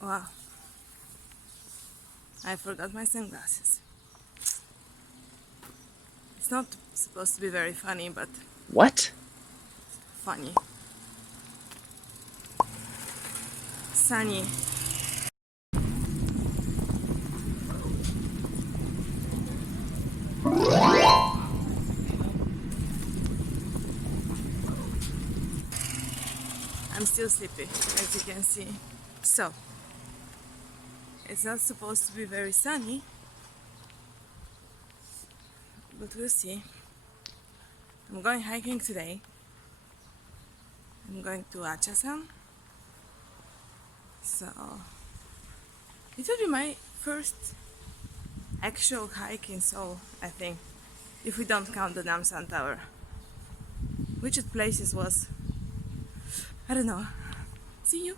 Wow, I forgot my sunglasses. It's not supposed to be very funny, but What? funny. Sunny. I'm still sleepy, as you can see. So, it's not supposed to be very sunny, but we'll see. I'm going hiking today. I'm going to Achasan. So, it will be my first actual hike in Seoul, I think, if we don't count the Namsan Tower. Which places was, I don't know. See you.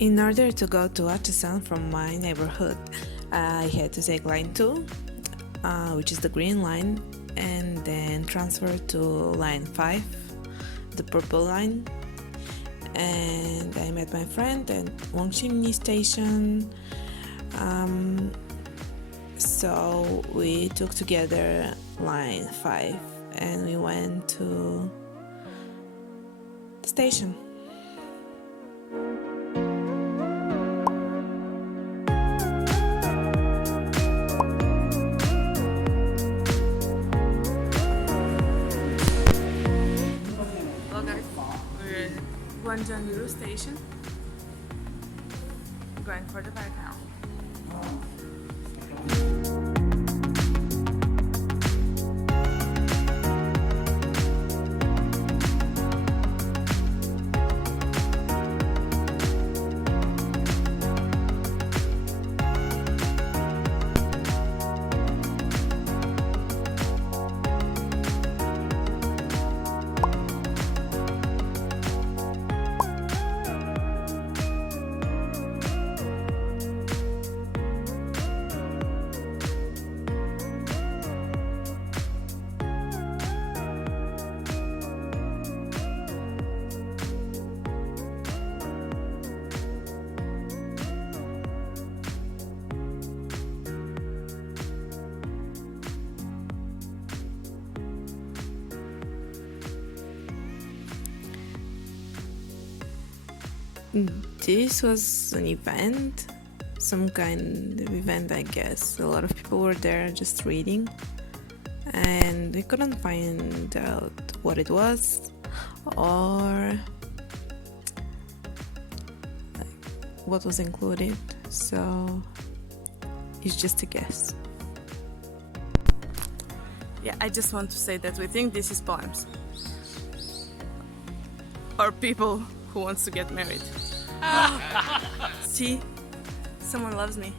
In order to go to Achasan from my neighborhood, I had to take line 2, which is the green line, and then transfer to line 5, the purple line. And I met my friend at Wongchimni station. So we took together line 5 and we went to the station. Well guys, we're at Gwanjanuru station. Going for the bike now. This was an event, some kind of event, I guess. A lot of people were there just reading, and we couldn't find out what it was or what was included, so it's just a guess. Yeah, I just want to say that we think this is poems or people who wants to get married. See, someone loves me.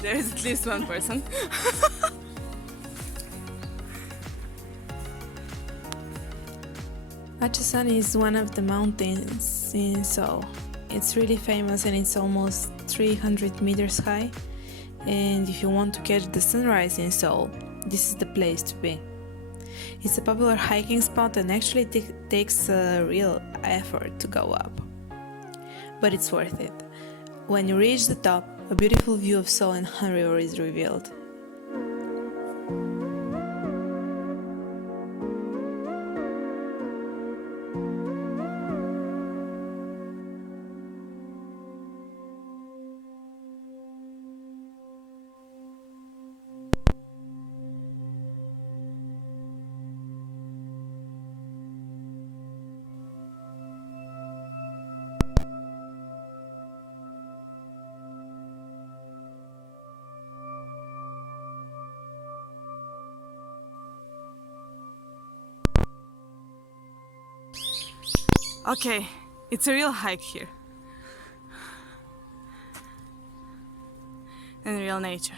There is at least one person. Achasan is one of the mountains in Seoul. It's really famous and it's almost 300 meters high. And if you want to catch the sunrise in Seoul, this is the place to be. It's a popular hiking spot and actually takes a real effort to go up. But it's worth it. When you reach the top, a beautiful view of Seoul and Han River is revealed. Okay, it's a real hike here. and real nature.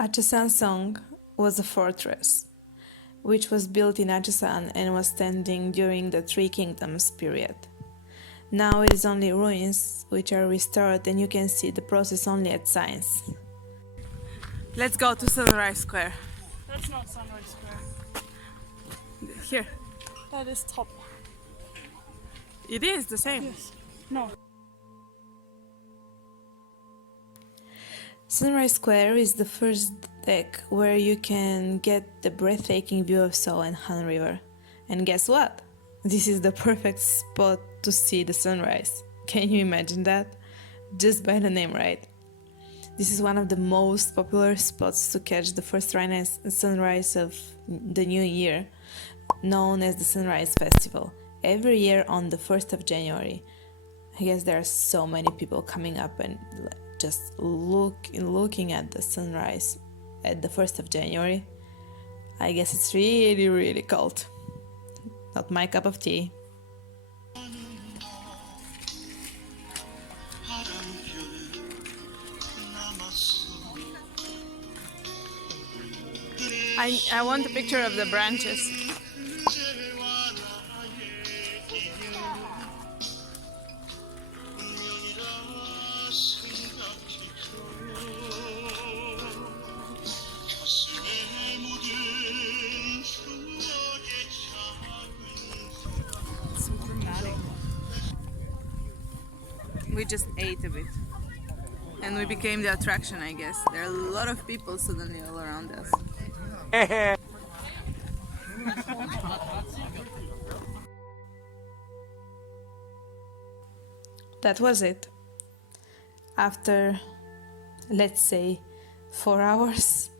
Achasan Song was a fortress, which was built in Achasan and was standing during the Three Kingdoms period. Now it is only ruins, which are restored, and you can see the process only at signs. Let's go to Sunrise Square. That's not Sunrise Square. Here. That is top. It is the same. Yes. No. Sunrise Square is the first deck where you can get the breathtaking view of Seoul and Han River. And guess what? This is the perfect spot to see the sunrise. Can you imagine that? Just by the name, right? This is one of the most popular spots to catch the first sunrise of the new year, known as the Sunrise Festival. Every year on the 1st of January. I guess there are so many people coming up and just looking at the sunrise at the 1st of January. I guess it's really, really cold. Not my cup of tea. I want a picture of the branches. We just ate a bit and we became the attraction, I guess. There are a lot of people suddenly all around us. That was it. After, let's say, 4 hours,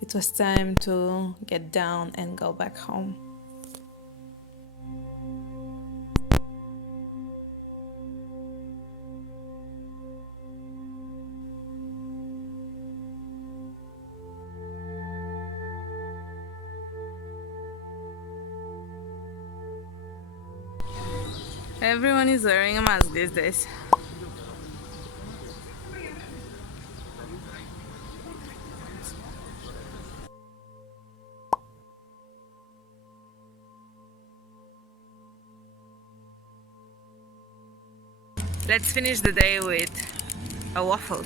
it was time to get down and go back home. Everyone is wearing a mask these days. Let's finish the day with a waffle.